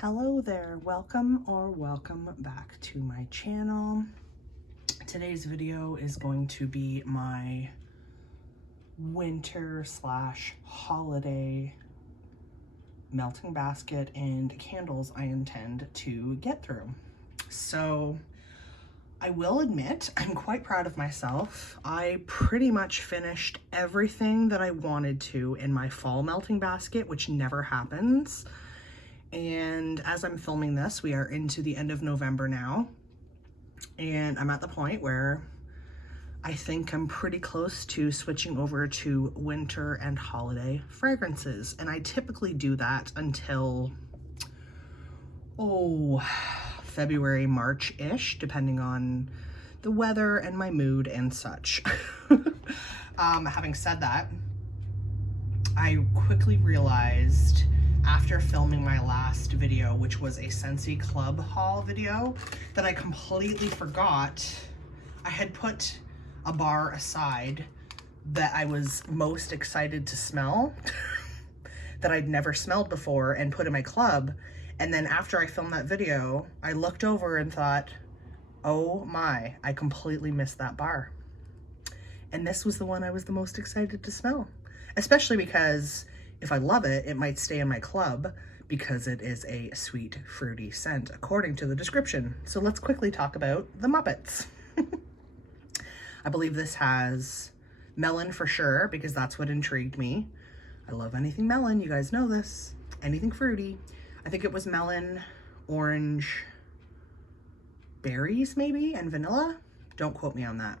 Hello there, welcome or welcome back to my channel. Today's video is going to be my winter / holiday melting basket and candles I intend to get through. So I will admit I'm quite proud of myself. I pretty much finished everything that I wanted to in my fall melting basket, which never happens. And as I'm filming this, we are into the end of November now, and I'm at the point where I think I'm pretty close to switching over to winter and holiday fragrances. And I typically do that until, February, March-ish, depending on the weather and my mood and such. Having said that, I quickly realized after filming my last video, which was a Scentsy Club haul video, that I completely forgot I had put a bar aside that I was most excited to smell that I'd never smelled before and put in my club. And then after I filmed that video, I looked over and thought, oh my, I completely missed that bar. And this was the one I was the most excited to smell, especially because if I love it, it might stay in my club because it is a sweet, fruity scent, according to the description. So let's quickly talk about the Muppets. I believe this has melon for sure, because that's what intrigued me. I love anything melon, you guys know this. Anything fruity. I think it was melon, orange, berries maybe, and vanilla. Don't quote me on that.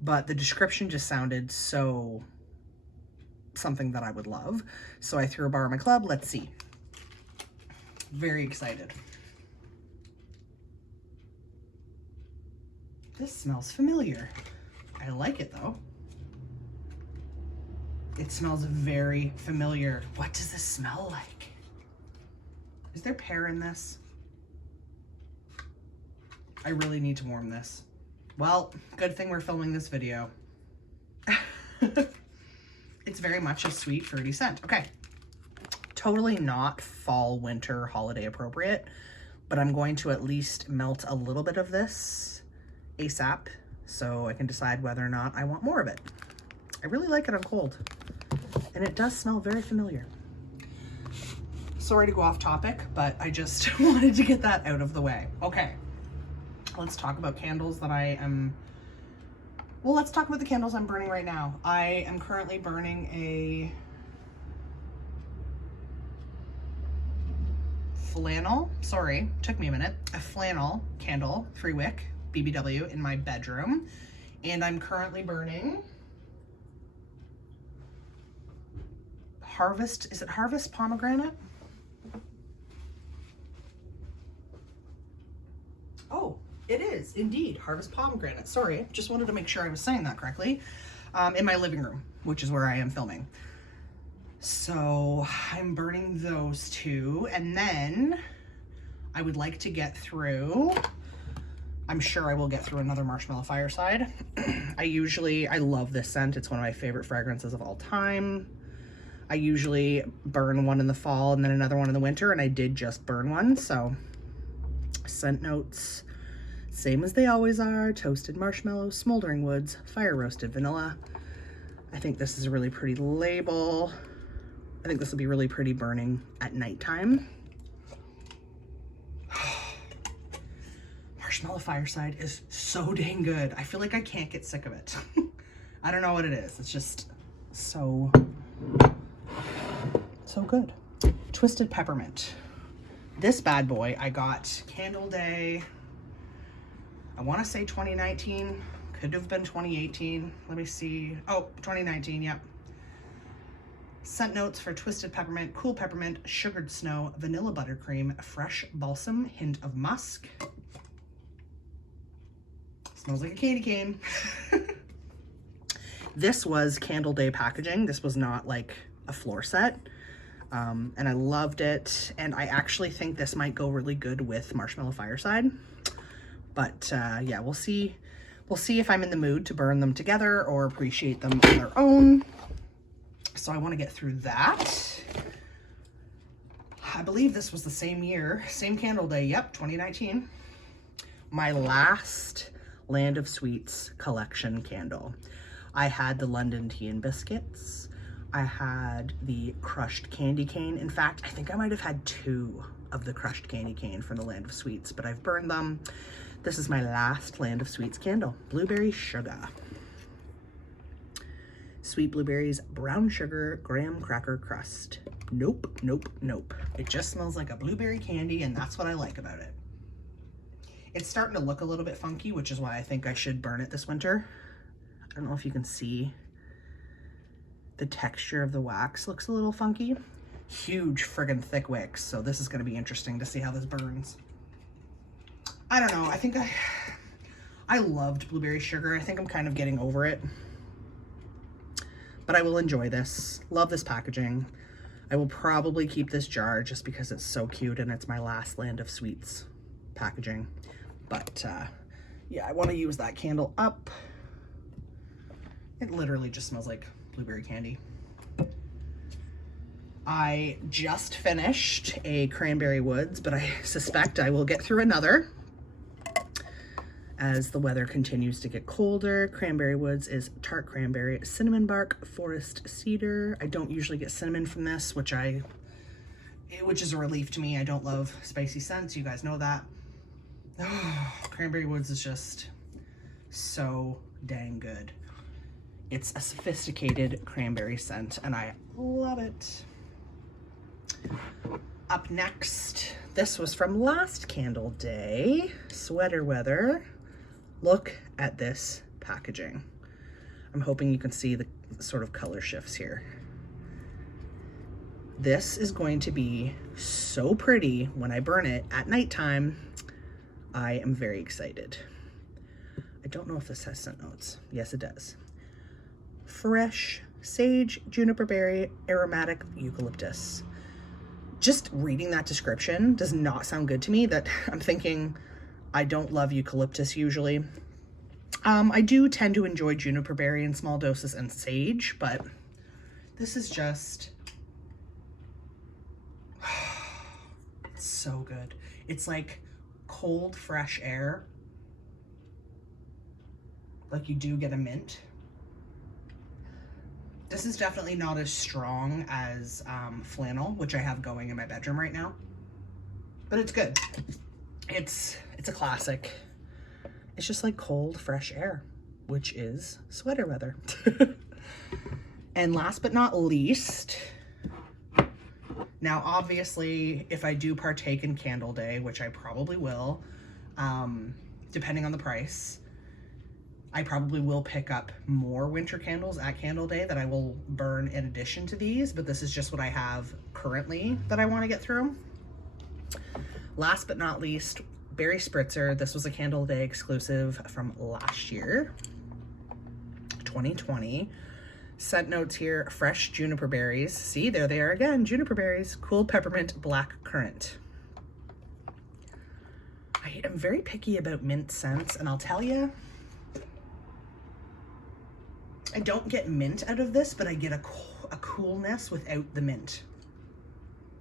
But the description just sounded so something that I would love. So I threw a bar in my club. Let's see. Very excited. This smells familiar. I like it though. It smells very familiar. What does this smell like? Is there pear in this? I really need to warm this. Well, good thing we're filming this video. It's very much a sweet, fruity scent. Okay, totally not fall, winter, holiday appropriate, but I'm going to at least melt a little bit of this ASAP so I can decide whether or not I want more of it. I really like it on cold, and it does smell very familiar. Sorry to go off topic, but I just wanted to get that out of the way. Okay, let's talk about candles that let's talk about the candles I'm burning right now. I am currently burning a flannel, sorry, took me a minute, a flannel candle, 3-wick, BBW in my bedroom. And I'm currently burning Harvest, is it Harvest Pomegranate? Oh, it is indeed Harvest Pomegranate. Sorry, just wanted to make sure I was saying that correctly. In my living room, which is where I am filming. So I'm burning those two, and then I would like to get through, I'm sure I will get through another Marshmallow Fireside. I love this scent. It's one of my favorite fragrances of all time. I usually burn one in the fall and then another one in the winter, and I did just burn one. So scent notes, same as they always are: toasted marshmallow, smoldering woods, fire roasted vanilla. I think this is a really pretty label. I think this will be really pretty burning at nighttime. Marshmallow Fireside is so dang good. I feel like I can't get sick of it. I don't know what it is. It's just so good. Twisted Peppermint. This bad boy I got Candle Day, I want to say 2019, could have been 2018. Let me see. Oh, 2019, yep. Scent notes for Twisted Peppermint: cool peppermint, sugared snow, vanilla buttercream, fresh balsam, hint of musk. Smells like a candy cane. This was Candle Day packaging. This was not like a floor set. And I loved it. And I actually think this might go really good with Marshmallow Fireside. But yeah, we'll see. We'll see if I'm in the mood to burn them together or appreciate them on their own. So I want to get through that. I believe this was the same year, same candle day, yep, 2019. My last Land of Sweets collection candle. I had the London Tea and Biscuits. I had the crushed candy cane. In fact, I think I might have had 2 of the crushed candy cane from the Land of Sweets, but I've burned them. This is my last Land of Sweets candle. Blueberry sugar. Sweet blueberries, brown sugar, graham cracker crust. Nope, nope, nope. It just smells like a blueberry candy, and that's what I like about it. It's starting to look a little bit funky, which is why I think I should burn it this winter. I don't know if you can see. The texture of the wax looks a little funky. Huge friggin' thick wicks, so this is gonna be interesting to see how this burns. I don't know, I think I loved blueberry sugar. I think I'm kind of getting over it. But I will enjoy this. Love this packaging. I will probably keep this jar just because it's so cute and it's my last Land of Sweets packaging. But yeah, I want to use that candle up. It literally just smells like blueberry candy. I just finished a Cranberry Woods, but I suspect I will get through another as the weather continues to get colder. Cranberry Woods is tart cranberry, cinnamon bark, forest cedar. I don't usually get cinnamon from this, which is a relief to me. I don't love spicy scents. You guys know that. Oh, Cranberry Woods is just so dang good. It's a sophisticated cranberry scent, and I love it. Up next, this was from last candle day, sweater weather. Look at this packaging. I'm hoping you can see the sort of color shifts here. This is going to be so pretty when I burn it at nighttime. I am very excited. I don't know if this has scent notes. Yes, it does. Fresh sage, juniper berry, aromatic eucalyptus. Just reading that description does not sound good to me. That I'm thinking, I don't love eucalyptus usually. I do tend to enjoy juniper berry in small doses and sage, but this is just it's so good. It's like cold, fresh air. Like you do get a mint. This is definitely not as strong as flannel, which I have going in my bedroom right now, but it's good. It's a classic. It's just like cold, fresh air, which is sweater weather. And last but not least, now obviously, if I do partake in Candle Day, which I probably will, depending on the price, I probably will pick up more winter candles at Candle Day that I will burn in addition to these, but this is just what I have currently that I want to get through. Last but not least, Berry Spritzer. This was a Candle Day exclusive from last year, 2020. Scent notes here, fresh juniper berries. See, there they are again, juniper berries. Cool peppermint, black currant. I am very picky about mint scents, and I'll tell you, I don't get mint out of this, but I get a coolness without the mint.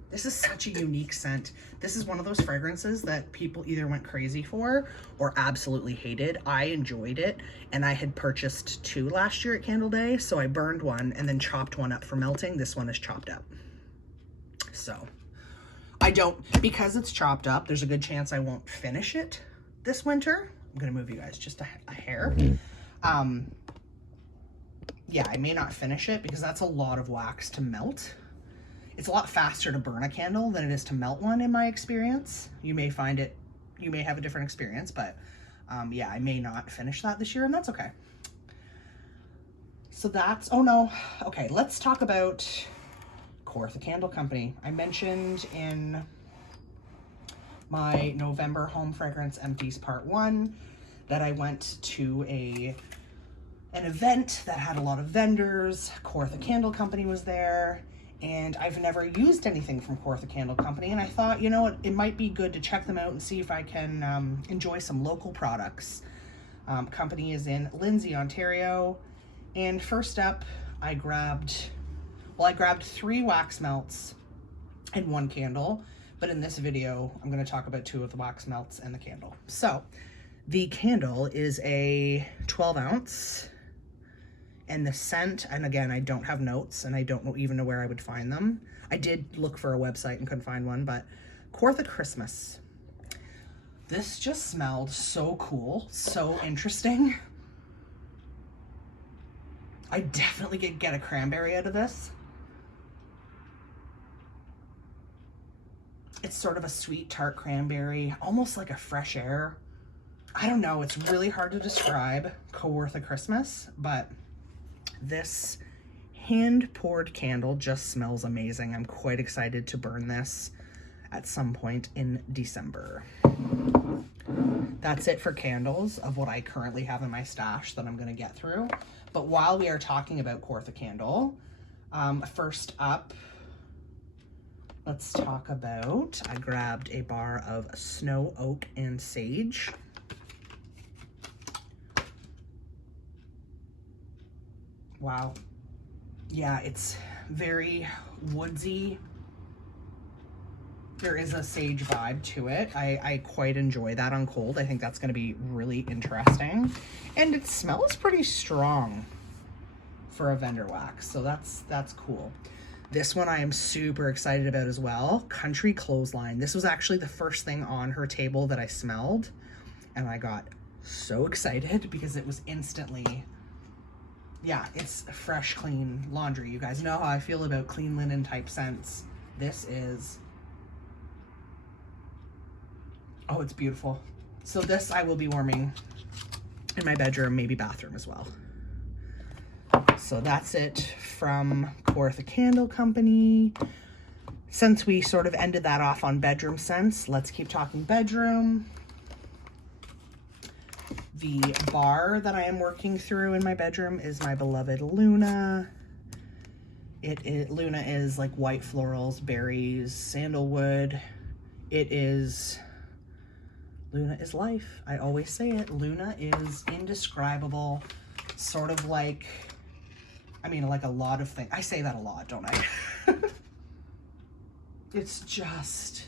This is such a unique scent. This is one of those fragrances that people either went crazy for or absolutely hated. I enjoyed it, and I had purchased 2 last year at Candle Day, so I burned one and then chopped one up for melting. This one is chopped up. So I don't, because it's chopped up, there's a good chance I won't finish it this winter. I'm gonna move you guys just a hair. Yeah, I may not finish it because that's a lot of wax to melt. It's a lot faster to burn a candle than it is to melt one, in my experience. You may find it, you may have a different experience, but yeah, I may not finish that this year, and that's okay. So that's, oh no, okay, let's talk about Kawartha Candle Company. I mentioned in my November Home Fragrance Empties Part 1 that I went to an event that had a lot of vendors. Kawartha Candle Company was there, and I've never used anything from Kawartha Candle Company, and I thought, you know what, it might be good to check them out and see if I can enjoy some local products. Company is in Lindsay, Ontario, and first up I grabbed 3 wax melts in one candle, but in this video, I'm going to talk about 2 of the wax melts and the candle. So the candle is a 12 ounce, and the scent, and again, I don't have notes and I don't even know where I would find them. I did look for a website and couldn't find one, but Quartha Christmas. This just smelled so cool, so interesting. I definitely get a cranberry out of this. It's sort of a sweet tart cranberry, almost like a fresh air. I don't know, it's really hard to describe Kawartha Christmas, but this hand-poured candle just smells amazing. I'm quite excited to burn this at some point in December. That's it for candles of what I currently have in my stash that I'm going to get through. But while we are talking about Kawartha candle, first up, let's talk about, I grabbed a bar of Snow Oak and Sage. Wow. Yeah, it's very woodsy. There is a sage vibe to it. I quite enjoy that on cold. I think that's going to be really interesting. And it smells pretty strong for a vendor wax, so that's cool. This one I am super excited about as well. Country Clothesline. This was actually the first thing on her table that I smelled, and I got so excited because it was instantly, yeah, it's fresh, clean laundry. You guys know how I feel about clean linen type scents. This is, oh, it's beautiful. So this I will be warming in my bedroom, maybe bathroom as well. So that's it from Kawartha Candle Company. Since we sort of ended that off on bedroom scents, let's keep talking bedroom. The bar that I am working through in my bedroom is my beloved Luna. Luna is like white florals, berries, sandalwood. Luna is life. I always say it. Luna is indescribable. Sort of like, I mean, like a lot of things. I say that a lot, don't I? It's just,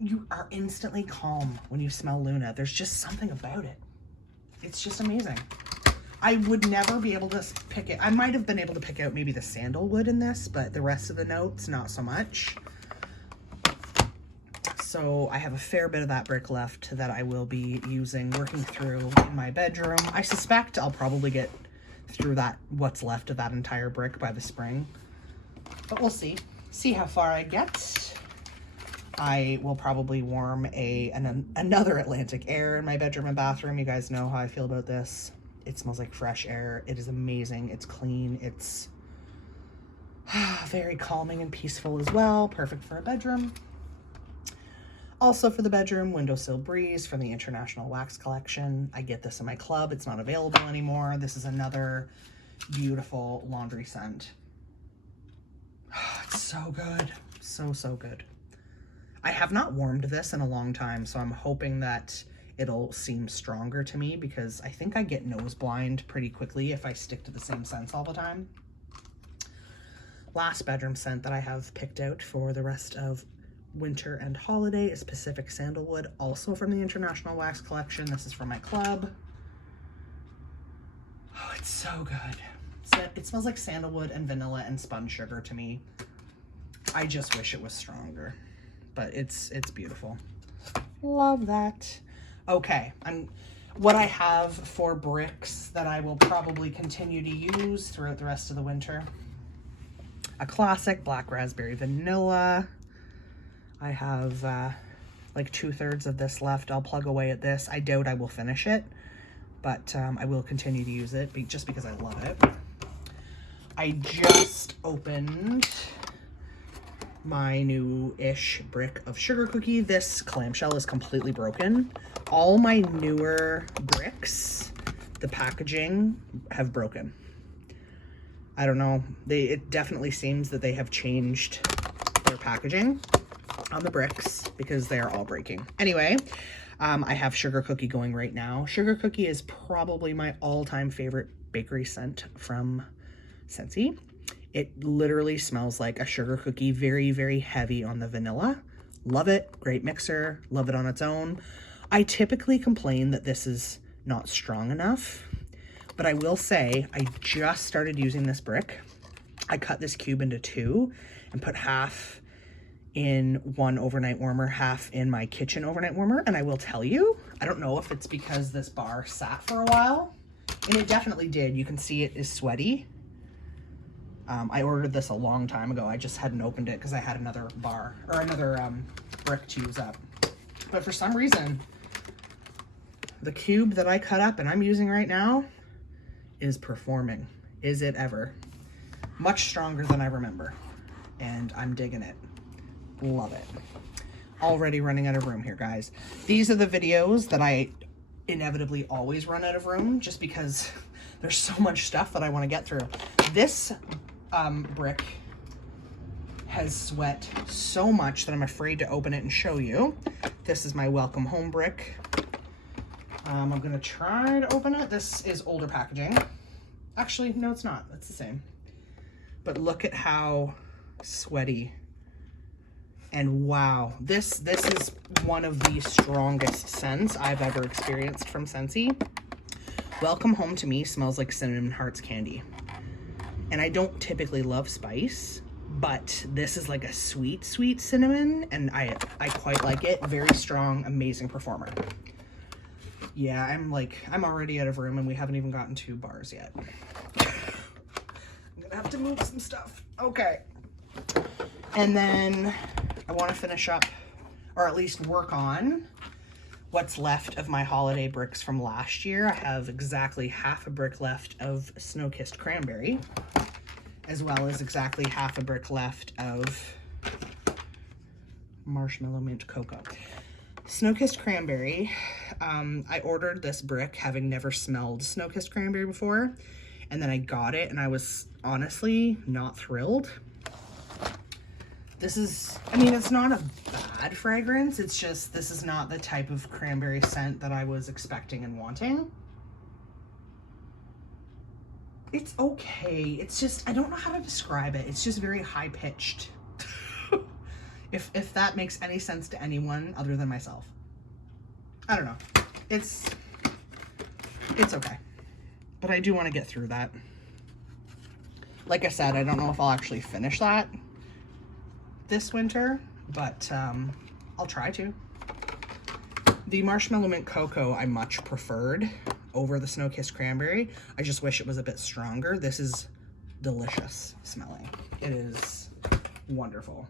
you are instantly calm when you smell Luna. There's just something about it. It's just amazing. I would never be able to pick it. I might have been able to pick out maybe the sandalwood in this, but the rest of the notes, not so much. So I have a fair bit of that brick left that I will be using, working through in my bedroom. I suspect I'll probably get through that, what's left of that entire brick by the spring, but we'll see how far I get. I will probably warm another Atlantic Air in my bedroom and bathroom. You guys know how I feel about this. It smells like fresh air. It is amazing. It's clean. It's very calming and peaceful as well. Perfect for a bedroom. Also for the bedroom, Windowsill Breeze from the International Wax Collection. I get this in my club. It's not available anymore. This is another beautiful laundry scent. It's so good. So, so good. I have not warmed this in a long time, so I'm hoping that it'll seem stronger to me because I think I get nose blind pretty quickly if I stick to the same scents all the time. Last bedroom scent that I have picked out for the rest of winter and holiday is Pacific Sandalwood, also from the International Wax Collection. This is from my club. Oh, it's so good. It smells like sandalwood and vanilla and spun sugar to me. I just wish it was stronger, but it's beautiful. Love that. Okay, what I have for bricks that I will probably continue to use throughout the rest of the winter. A classic black raspberry vanilla. I have like 2/3 of this left. I'll plug away at this. I doubt I will finish it, but I will continue to use it just because I love it. I just opened my new-ish brick of sugar cookie. This clamshell is completely broken. All my newer bricks, the packaging have broken. I don't know. It definitely seems that they have changed their packaging on the bricks because they are all breaking. Anyway, I have Sugar Cookie going right now. Sugar Cookie is probably my all-time favorite bakery scent from Scentsy. It literally smells like a sugar cookie, very, very heavy on the vanilla. Love it, great mixer, love it on its own. I typically complain that this is not strong enough, but I will say I just started using this brick. I cut this cube into 2 and put half in one overnight warmer, half in my kitchen overnight warmer. And I will tell you, I don't know if it's because this bar sat for a while, and it definitely did. You can see it is sweaty. I ordered this a long time ago. I just hadn't opened it because I had another bar or another brick to use up. But for some reason, the cube that I cut up and I'm using right now is performing. Is it ever? Much stronger than I remember. And I'm digging it. Love it. Already running out of room here, guys. These are the videos that I inevitably always run out of room just because there's so much stuff that I want to get through. This brick has sweat so much that I'm afraid to open it and show you. This is my welcome home brick. I'm gonna try to open it. This is older packaging. Actually, no, it's not. It's the same. But look at how sweaty. And wow, this is one of the strongest scents I've ever experienced from Scentsy. Welcome Home to me smells like Cinnamon Hearts candy. And I don't typically love spice, but this is like a sweet, sweet cinnamon, and I quite like it. Very strong, amazing performer. Yeah, I'm already out of room and we haven't even gotten 2 bars yet. I'm gonna have to move some stuff. Okay. And then I want to finish up, or at least work on, what's left of my holiday bricks from last year. I have exactly half a brick left of Snow-Kissed Cranberry, as well as exactly half a brick left of Marshmallow Mint Cocoa. Snow-Kissed Cranberry, I ordered this brick having never smelled Snow-Kissed Cranberry before, and then I got it and I was honestly not thrilled. This is, I mean, it's not a bad fragrance, it's just this is not the type of cranberry scent that I was expecting and wanting. It's okay, it's just, I don't know how to describe it. It's just very high-pitched. If that makes any sense to anyone other than myself. I don't know. It's okay. But I do want to get through that. Like I said, I don't know if I'll actually finish that this winter, but I'll try to. The Marshmallow Mint Cocoa I much preferred over the Snow-Kissed Cranberry. I just wish it was a bit stronger. This is delicious smelling. It is wonderful.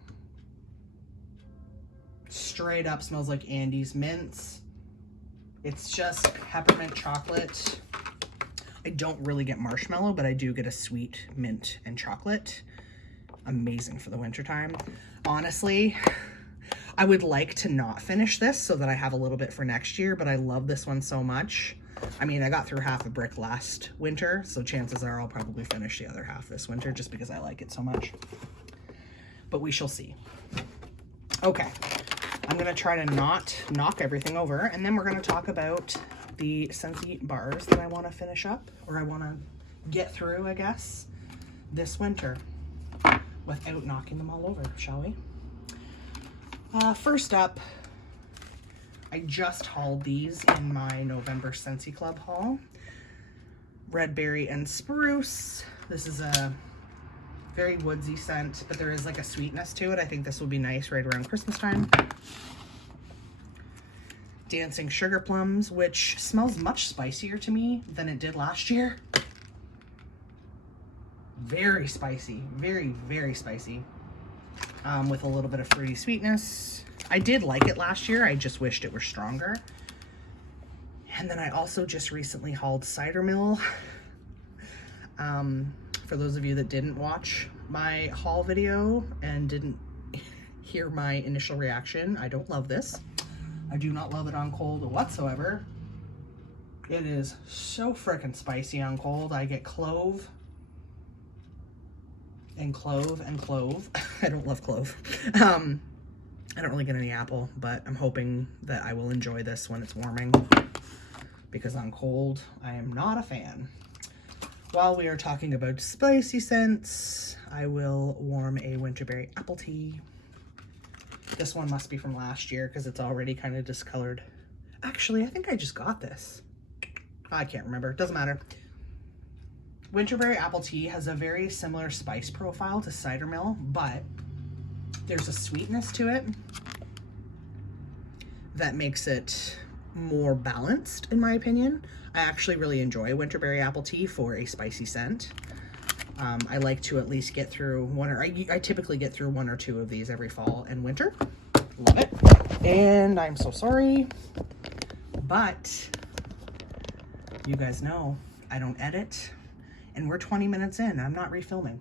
Straight up smells like Andes mints. It's just peppermint chocolate. I don't really get marshmallow, but I do get a sweet mint and chocolate. Amazing for the wintertime. Honestly, I would like to not finish this so that I have a little bit for next year, but I love this one so much. I mean, I got through half a brick last winter, so chances are I'll probably finish the other half this winter just because I like it so much. But we shall see. Okay, I'm gonna try to not knock everything over, and then we're gonna talk about the Scentsy bars that I wanna finish up, or I wanna get through, I guess, this winter without knocking them all over, shall we? First up, I just hauled these in my November Scentsy Club haul. Red Berry and Spruce. This is a very woodsy scent, but there is like a sweetness to it. I think this will be nice right around Christmas time. Dancing Sugar Plums, which smells much spicier to me than it did last year. Very spicy, very, very spicy, with a little bit of fruity sweetness. I did like it last year, I just wished it were stronger. And then I also just recently hauled Cider Mill. For those of you that didn't watch my haul video and didn't hear my initial reaction, I don't love this. I do not love it on cold whatsoever. It is so frickin' spicy on cold. I get clove and clove and clove. I don't love clove. I don't really get any apple, but I'm hoping that I will enjoy this when it's warming, because on cold, I am not a fan. while we are talking about spicy scents, I will warm a Winterberry apple tea. This one must be from last year because it's already kind of discolored. Actually, I think I just got this. I can't remember. Doesn't matter. Winterberry apple tea has a very similar spice profile to cider mill, but there's a sweetness to it that makes it more balanced, in my opinion. I actually really enjoy Winterberry apple tea for a spicy scent. I like to at least get through one, or I typically get through 1 or 2 of these every fall and winter. Love it. And I'm so sorry, but you guys know I don't edit, and we're 20 minutes in. I'm not refilming.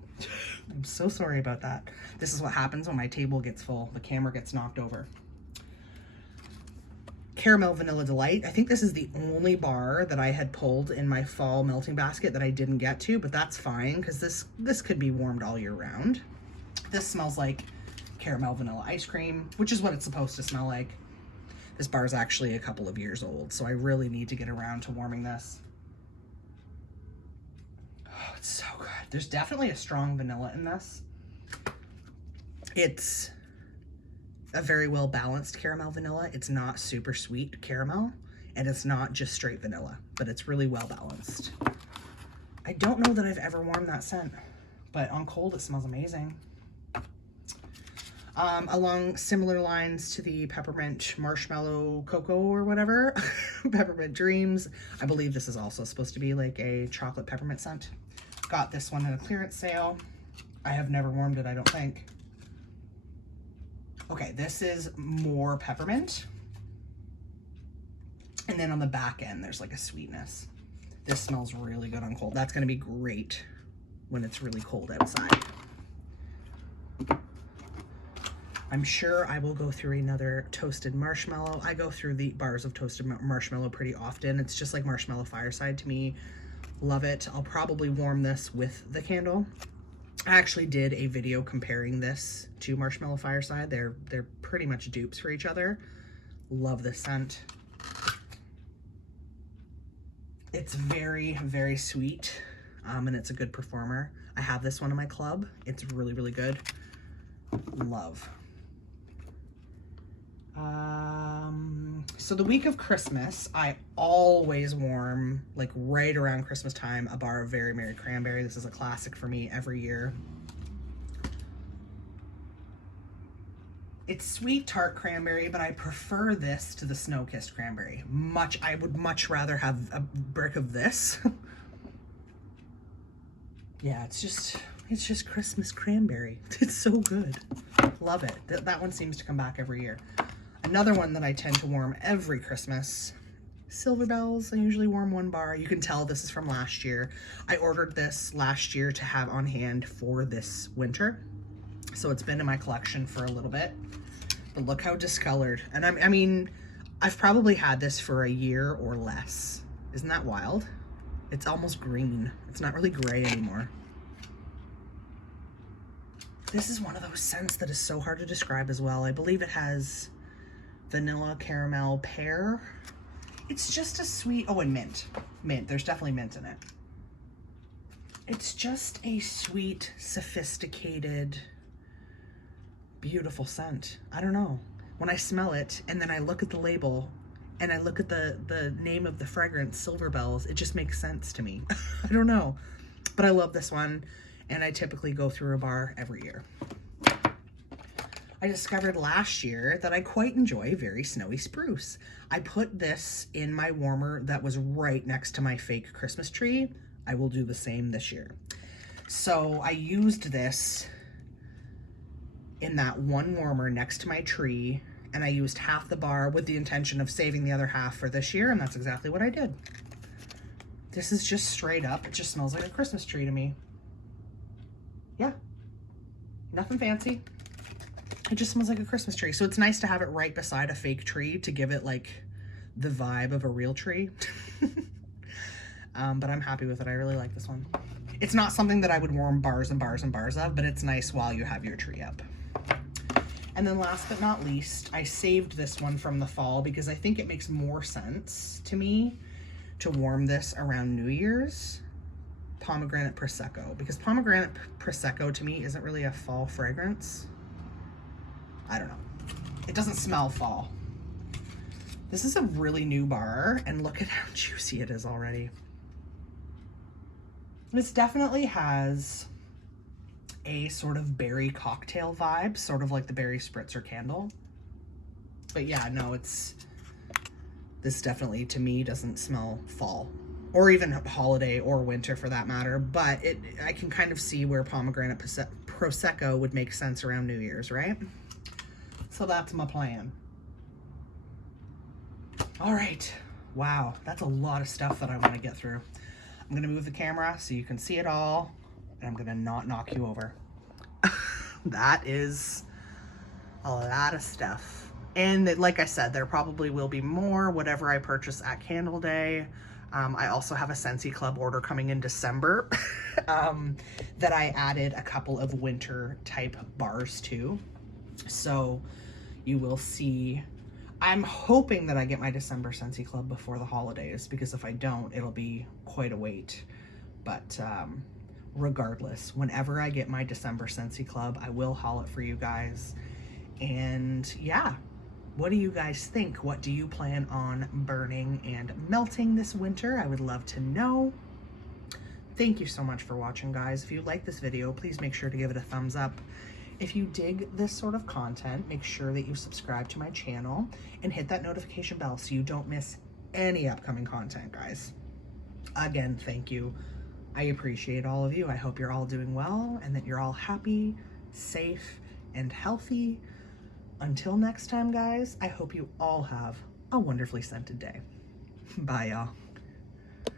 I'm so sorry about that. This is what happens when my table gets full. The camera gets knocked over. Caramel Vanilla Delight. I think this is the only bar that I had pulled in my fall melting basket that I didn't get to, but that's fine because this could be warmed all year round. This smells like caramel vanilla ice cream, which is what it's supposed to smell like. This bar is actually a couple of years old, so I really need to get around to warming this. Oh, it's so good. There's definitely a strong vanilla in this. It's a very well balanced caramel vanilla. It's not super sweet caramel, and it's not just straight vanilla, but it's really well balanced. I don't know that I've ever warmed that scent, but on cold it smells amazing. Along similar lines to the peppermint marshmallow cocoa or whatever, Peppermint Dreams. I believe this is also supposed to be like a chocolate peppermint scent. Got this one in a clearance sale. I have never warmed it, I don't think. Okay, this is more peppermint. And then on the back end, there's like a sweetness. This smells really good on cold. That's gonna be great when it's really cold outside. I'm sure I will go through another toasted marshmallow. I go through the bars of toasted marshmallow pretty often. It's just like Marshmallow Fireside to me. Love it. I'll probably warm this with the candle. I actually did a video comparing this to Marshmallow Fireside. They're pretty much dupes for each other. Love this scent. It's very, very sweet, and it's a good performer. I have this one in my club. It's really, really good. Love. So the week of Christmas, I always warm, like right around Christmas time, a bar of Very Merry Cranberry. This is a classic for me every year. It's sweet tart cranberry, but I prefer this to the snow-kissed cranberry. I would much rather have a brick of this. Yeah, it's just Christmas cranberry. It's so good. Love it. That one seems to come back every year. Another one that I tend to warm every Christmas, Silver Bells. I usually warm 1 bar. You can tell this is from last year. I ordered this last year to have on hand for this winter. So it's been in my collection for a little bit. But look how discolored. And I mean, I've probably had this for a year or less. Isn't that wild? It's almost green. It's not really gray anymore. This is one of those scents that is so hard to describe as well. I believe it has vanilla, caramel, pear. It's just a sweet, oh, and mint. Mint, there's definitely mint in it. It's just a sweet, sophisticated, beautiful scent. I don't know. When I smell it and then I look at the label and I look at the name of the fragrance, Silver Bells, it just makes sense to me. I don't know. But I love this one, and I typically go through a bar every year. I discovered last year that I quite enjoy Very Snowy Spruce. I put this in my warmer that was right next to my fake Christmas tree. I will do the same this year. So I used this in that one warmer next to my tree, and I used half the bar with the intention of saving the other half for this year, and that's exactly what I did. This is just straight up, it just smells like a Christmas tree to me. Yeah, nothing fancy. It just smells like a Christmas tree. So it's nice to have it right beside a fake tree to give it like the vibe of a real tree. But I'm happy with it. I really like this one. It's not something that I would warm bars and bars and bars of, but it's nice while you have your tree up. And then last but not least, I saved this one from the fall because I think it makes more sense to me to warm this around New Year's. pomegranate Prosecco, because pomegranate Prosecco to me isn't really a fall fragrance. I don't know. It doesn't smell fall. This is a really new bar, and look at how juicy it is already. This definitely has a sort of berry cocktail vibe, sort of like the berry spritzer candle. But yeah, no, this definitely to me doesn't smell fall, or even holiday or winter for that matter, but I can kind of see where pomegranate Prosecco would make sense around New Year's, right? So that's my plan. All right, wow, that's a lot of stuff that I want to get through. I'm gonna move the camera so you can see it all, and I'm gonna not knock you over. That is a lot of stuff. And like I said, there probably will be more, whatever I purchase at Candle Day. I also have a Scentsy Club order coming in December that I added a couple of winter type bars to. So you will see. I'm hoping that I get my December Scentsy Club before the holidays, because if I don't, it'll be quite a wait. But regardless, whenever I get my December Scentsy Club, I will haul it for you guys. And yeah, what do you guys think? What do you plan on burning and melting this winter? I would love to know. Thank you so much for watching, guys. If you like this video, please make sure to give it a thumbs up. If you dig this sort of content, make sure that you subscribe to my channel and hit that notification bell so you don't miss any upcoming content, guys. Again, thank you. I appreciate all of you. I hope you're all doing well and that you're all happy, safe, and healthy. Until next time, guys, I hope you all have a wonderfully scented day. Bye, y'all.